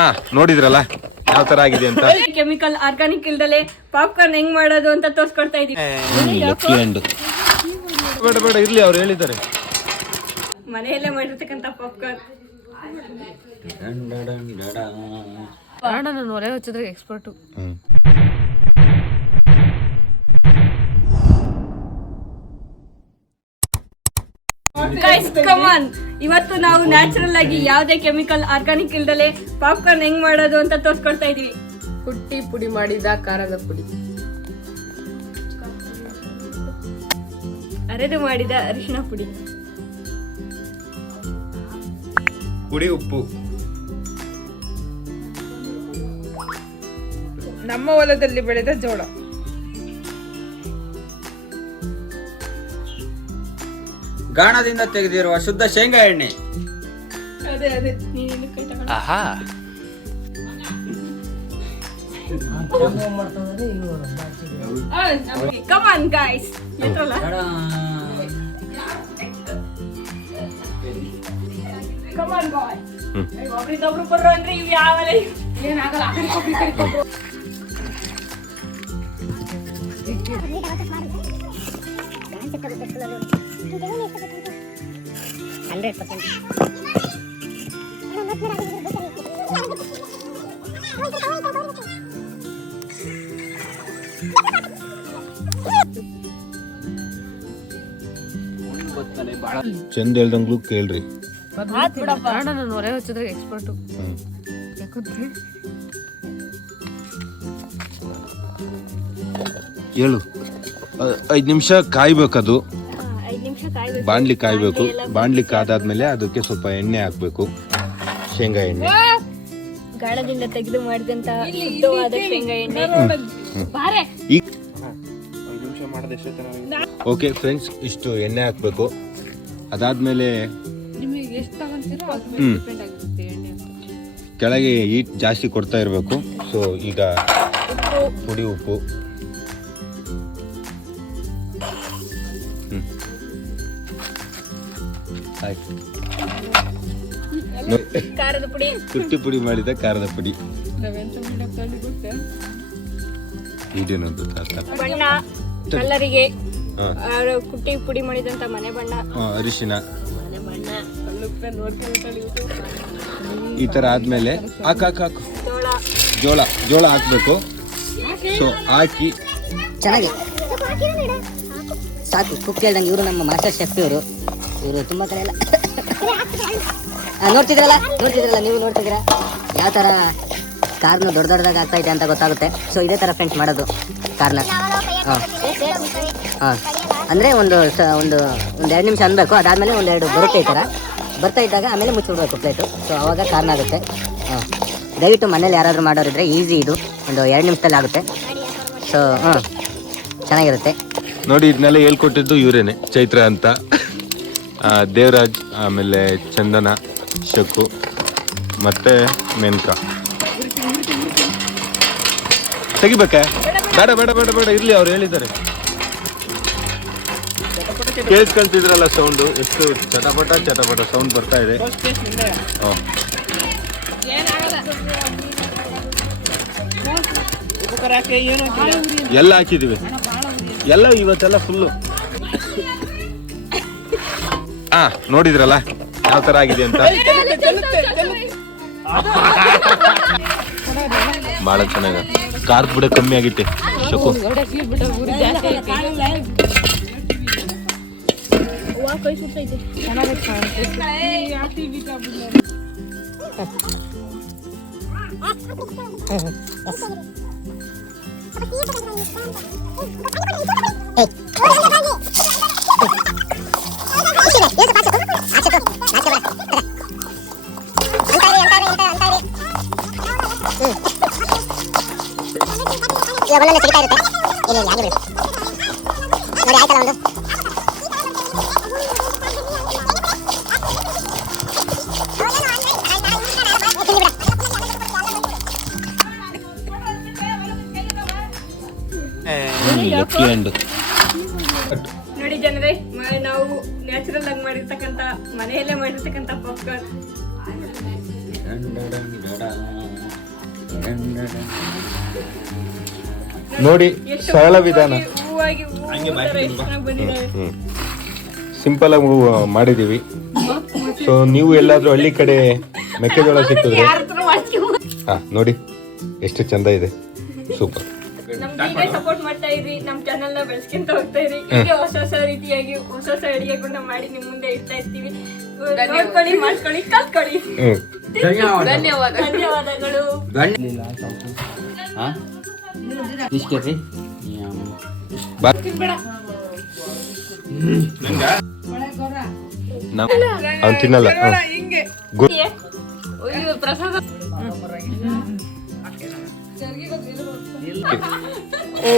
ಆ ನೋಡಿದ್ರಲ್ಲ? ಯಾವ ತರ ಆಗಿದೆ ಅಂತ? ಕೆಮಿಕಲ್ ಆರ್ಗಾನಿಕ್ ಇಲ್ದಲೆ ಪಾಪ್ಕಾರ್ನ್ ಹೆಂಗ್ ಮಾಡೋದು ಅಂತ ತೋರ್ಸ್ಕೊಡ್ತಾ ಇದೀವಿ. ಬೇಡ ಬೇಡ ಇರ್ಲಿ ಅವ್ರು ಹೇಳಿದ್ದಾರೆ. ಮನೆಯಲ್ಲೇ ಮಾಡಿರ್ತಕ್ಕಂಥ ಪಾಪ್ಕಾರ್ನ್ ನಾನು ಒಲೆ ಹಚ್ಚಿದ್ರೆ ಎಕ್ಸ್ಪರ್ಟು ಗೈಸ್ ಕಮಾನ್ ಇವತ್ತು ನಾವು ನ್ಯಾಚುರಲ್ ಆಗಿ ಯಾವುದೇ ಕೆಮಿಕಲ್ ಆರ್ಗಾನಿಕ್ ಇಲ್ದಲೆ ಪಾಪ್ಕಾರ್ನ್ ಹೆಂಗ್ ಮಾಡೋದು ಅಂತ ತೋರ್ಸ್ಕೊಳ್ತಾ ಇದೀವಿ. ಹುಟ್ಟಿ ಪುಡಿ ಮಾಡಿದ ಖಾರದ ಪುಡಿ. ಅರೆದು ಮಾಡಿದ ಅರಿಶಿನ ಪುಡಿ. ಪುಡಿ ಉಪ್ಪು. ನಮ್ಮ ಹೊಲದಲ್ಲಿ ಬೆಳೆದ ಜೋಳ. ಗಾಣದಿಂದ ತೆಗೆದಿರುವ ಶುದ್ಧ ಶೇಂಗಾ ಎಣ್ಣೆ. ಅದೇ ಅದೇ ನೀನು ಕೈ ತಗೊಂಡು. ಕಮಾನ್ ಗಾಯ್ಸ್ ಎತ್ರಲ್ಲ ಕಮಾನ್ ಬಾಯ್ ಒಬ್ರಿಗೊಬ್ರು ಬರ್ರು ಅಂದ್ರೆ ಇವ್ ಯಾವಲ್ಲ ಏನಾಗಲ್ಲ ಆ ಕಡೆ ಕಡೆ ಕೊಬ್ರು. ಚಂದ ಹೇಳ್ದಂಗ್ಲು ಕೇಳ್ರಿ. ಕಾರಣ ನಾನು ಒಲೆ ಹಚ್ಚಿದ್ರೆ ಎಕ್ಸ್ಪರ್ಟು ಯಾಕಂದ್ರೆ? ಹೇಳು. ಐದ್ ನಿಮಿಷ ಕಾಯ್ಬೇಕದು. ಅದು ಐದ್ ನಿಮಿಷ ಕಾಯ್ಬೇಕು. ಬಾಣ್ಲಿ ಕಾಯ್ಬೇಕು. ಬಾಣ್ಲಿ ಕಾದಾದ್ಮೇಲೆ ಅದಕ್ಕೆ ಸ್ವಲ್ಪ ಎಣ್ಣೆ ಹಾಕ್ಬೇಕು. ಶೇಂಗಾ ಎಣ್ಣೆ. ಗಾಣದಿಂದ ತೆಗೆದು ಮಾಡಿದಂತ ಶುದ್ಧವಾದ ಶೇಂಗಾ ಎಣ್ಣೆ. ಬಾರೆ. ಈಗ ಓಕೆ ಫ್ರೆಂಡ್ಸ್ ಇಷ್ಟು ಎಣ್ಣೆ ಹಾಕ್ಬೇಕು. ಅದಾದ್ಮೇಲೆ ನಿಮಗೆ ಎಷ್ಟು ತಗೊಂತೀರೋ ಅದ್ರ ಮೇಲೆ ಹ್ಮ್. ಡಿಪೆಂಡ್ ಆಗಿರುತ್ತೆ ಎಣ್ಣೆ ಅಂತ ಕೆಳಗೆ ಈಟ್ ಜಾಸ್ತಿ ಕೊಡ್ತಾ ಇರಬೇಕು. ಸೊ ಈಗ ಪುಡಿ ಉಪ್ಪು. ಖಾರದ ಪುಡಿ ತುಟ್ಟಿ ಪುಡಿ ಮಾಡಿದ ಖಾರದ ಪುಡಿ. ಇದೇನಂತ ಬಣ್ಣ ಕಲ್ಲರಿಗೆ ಆ, ಕುಟ್ಟಿ ಪುಡಿ ಮಾಡಿದಂತ ಮನೆ ಬಣ್ಣ. ಅರಿಶಿನ. ಈ ತರ ಆದ್ಮೇಲೆ ಹಾಕು ಹಾಕು ಹಾಕು. ಜೋಳ. ಜೋಳ ಜೋಳ ಹಾಕ್ಬೇಕು. ಸೊ ಹಾಕಿ. ಚೆನ್ನಾಗಿ. ಸಾಕು ಕುಕ್ ಹೇಳ್ದಂಗೆ ಇವರು ನಮ್ಮ ಮಾಸ್ಟರ್ ಶೆಫ್ ಇವರು. ಇವರು ತುಂಬ ಕಡೆ ಎಲ್ಲ. ನೋಡ್ತಿದ್ರಲ್ಲ ನೋಡ್ತಿದ್ರಲ್ಲ, ನೀವು ನೋಡ್ತಿದ್ದೀರಾ? ಯಾವ ಥರ ಕಾರ್ನ ದೊಡ್ಡ ದೊಡ್ಡದಾಗ ಆಗ್ತಾ ಇದೆ ಅಂತ ಗೊತ್ತಾಗುತ್ತೆ. ಸೊ ಇದೇ ಥರ ಫ್ರೆಂಡ್ಸ್ ಮಾಡೋದು ಕಾರ್ನ. ಹಾಂ. ಹಾಂ. ಅಂದರೆ ಒಂದು ಸ, ಒಂದು ಒಂದು ಎರಡು ನಿಮಿಷ ಅನ್ಬೇಕು. ಅದಾದಮೇಲೆ ಒಂದೆರಡು ಬರುತ್ತೆ ಈ ಥರ ಬರ್ತಾ ಇದ್ದಾಗ ಆಮೇಲೆ ಮುಚ್ಚಿಬಿಡ್ಬೇಕು ಪ್ಲೇಟು ಸೊ ಅವಾಗ ಕಾರ್ನ ಆಗುತ್ತೆ. ಹಾಂ. ದಯವಿಟ್ಟು ಮನೇಲಿ ಯಾರಾದರೂ ಮಾಡೋರಿದ್ರೆ ಈಸಿ ಇದು. ಒಂದು ಎರಡು ನಿಮಿಷದಲ್ಲಿ ಆಗುತ್ತೆ. ಸೊ ಹಾಂ. ಚೆನ್ನಾಗಿರುತ್ತೆ. ನೋಡಿ ಇದನ್ನೆಲ್ಲ ಹೇಳ್ಕೊಟ್ಟಿದ್ದು ಇವರೇನೆ, ಚೈತ್ರ ಅಂತ. ದೇವರಾಜ್, ಆಮೇಲೆ ಚಂದನ, ಶಕು, ಮತ್ತೆ ಮೇನ್ಕಾ. ತೆಗಿಬೇಕಾ? ಬೇಡ ಬೇಡ ಬೇಡ ಬೇಡ, ಇರ್ಲಿ ಅವ್ರು ಹೇಳಿದ್ದಾರೆ. ಕೇಳಿಸ್ಕೊಳ್ತಿದ್ರಲ್ಲ ಸೌಂಡು ಎಷ್ಟು ಚಟಪಟ ಚಟಪಟ ಸೌಂಡ್ ಬರ್ತಾ ಇದೆ. ಎಲ್ಲ ಹಾಕಿದೀವಿ ಎಲ್ಲ ಇವತ್ತೆಲ್ಲ ಫುಲ್ಲು ಆ ನೋಡಿದ್ರಲ್ಲ? ಯಾವ ತರ ಆಗಿದೆ ಅಂತ? ಬಹಳ ಚೆನ್ನಾಗ. ಕಾರ್ ಬಿಡ ಕಮ್ಮಿ ಆಗಿತ್ತೆ. ಶಕು. எவ்வளோ சிக்கிட்டா இருக்கு. இல்லை இல்லை ஆகிவிடும் ನೋಡಿ ஆய்க்கலாம் வந்து ನೋಡಿ ಆಯ್ತಲ್ಲ ನೋಡಿ ಜನರೇ ನಾವು ನ್ಯಾಚುರಲ್ ಆಗಿ ಮಾಡಿರ್ತಕ್ಕಂತ ಮನೆಯಲ್ಲೇ ಮಾಡಿರ್ತಕ್ಕಂತ ಪಾಪ್ಕಾರ್ನ್ ನೋಡಿ ಸರಳ ವಿಧಾನ. ಸಿಂಪಲ್ ಆಗಿ ಮಾಡಿದೀವಿ ಸೊ ನೀವು ಎಲ್ಲಾದ್ರೂ ಹಳ್ಳಿ ಕಡೆ ಮೆಕ್ಕೆಜೋಳ ಸಿಕ್ಕಿದ್ರೆ ಹಾ ನೋಡಿ ಎಷ್ಟು ಚಂದ ಇದೆ. ಸೂಪರ್ ನಮ್ಗೆ ಹೀಗೆ ಸಪೋರ್ಟ್ ಮಾಡ್ತಾ ಇರಿ ನಮ್ ಚಾನೆಲ್ನ ಬೆಳೆಸ್ಕೊಂತ ಹೋಗ್ತಾ ಇರಿ. ಹೀಗೆ ಹೊಸ ಹೊಸ ರೀತಿಯಾಗಿ ಹೊಸ ಹೊಸ ಅಡಿಗೆಗಳನ್ನ ಮಾಡಿ ನಿಮ್ ಮುಂದೆ ಇಡ್ತಾ ಇರ್ತೀವಿ. ನೋಡ್ಕೊಳ್ಳಿ ಮಾಡ್ಕೊಳ್ಳಿ ಕಲ್ತ್ಕೊಳ್ಳಿ ಧನ್ಯವಾದ. ಧನ್ಯವಾದಗಳು. ಅವ್ನು ತಿನ್ನಲ್ಲ. ಹ್ಮ್. aqui.